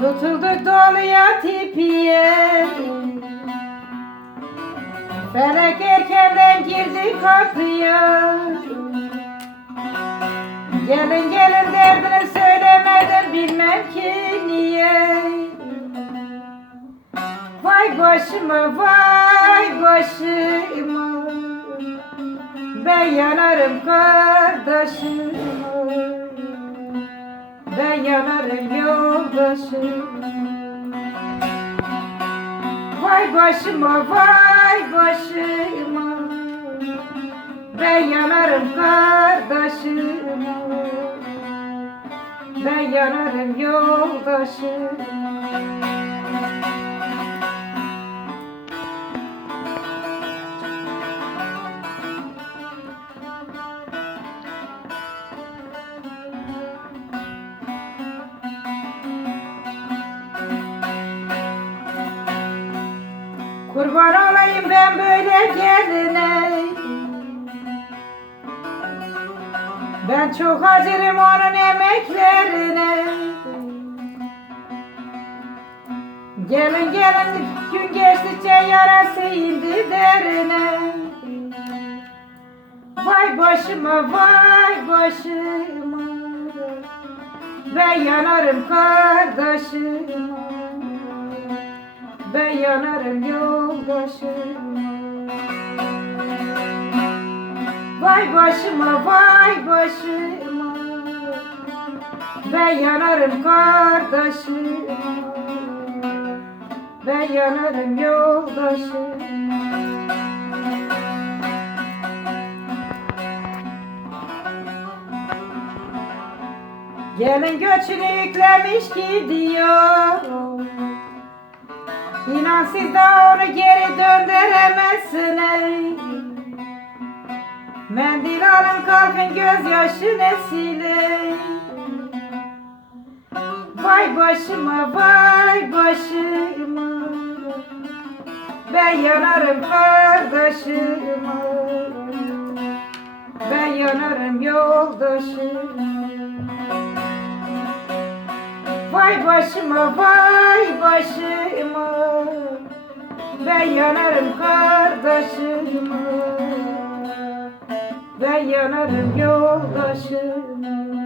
Tutulduk doluya tipiye. Felek erkenden girdi kapıya. Gelin gelin derdini söylemedin bilmem ki niye. Vay başıma vay başıma. Ben yanarım kardeşim. Ben yanarım yoldaşım Vay başıma vay başıma. Ben yanarım kardeşim. Ben yanarım yoldaşım olayım ben böyle geline. Ben çok acırım onun emeklerine. Gelin gelin gün geçtikçe yarası indi derine. Vay başıma vay başıma. Ben yanarım kardeşim. Ben yanarım yoldaşıma Vay başıma vay başıma. Ben yanarım kardeşime. Ben yanarım yoldaşıma. Gelin göçünü yüklemiş gidiyor İnan siz de onu geri döndüremezsiniz Mendil alın kalkın gözyaşını silin Vay başıma vay başıma. Ben yanarım kardeşime Ben yanarım yoldaşıma Vay başıma vay başıma Ben yanarım kardeşime. Ben yanarım yoldaşıma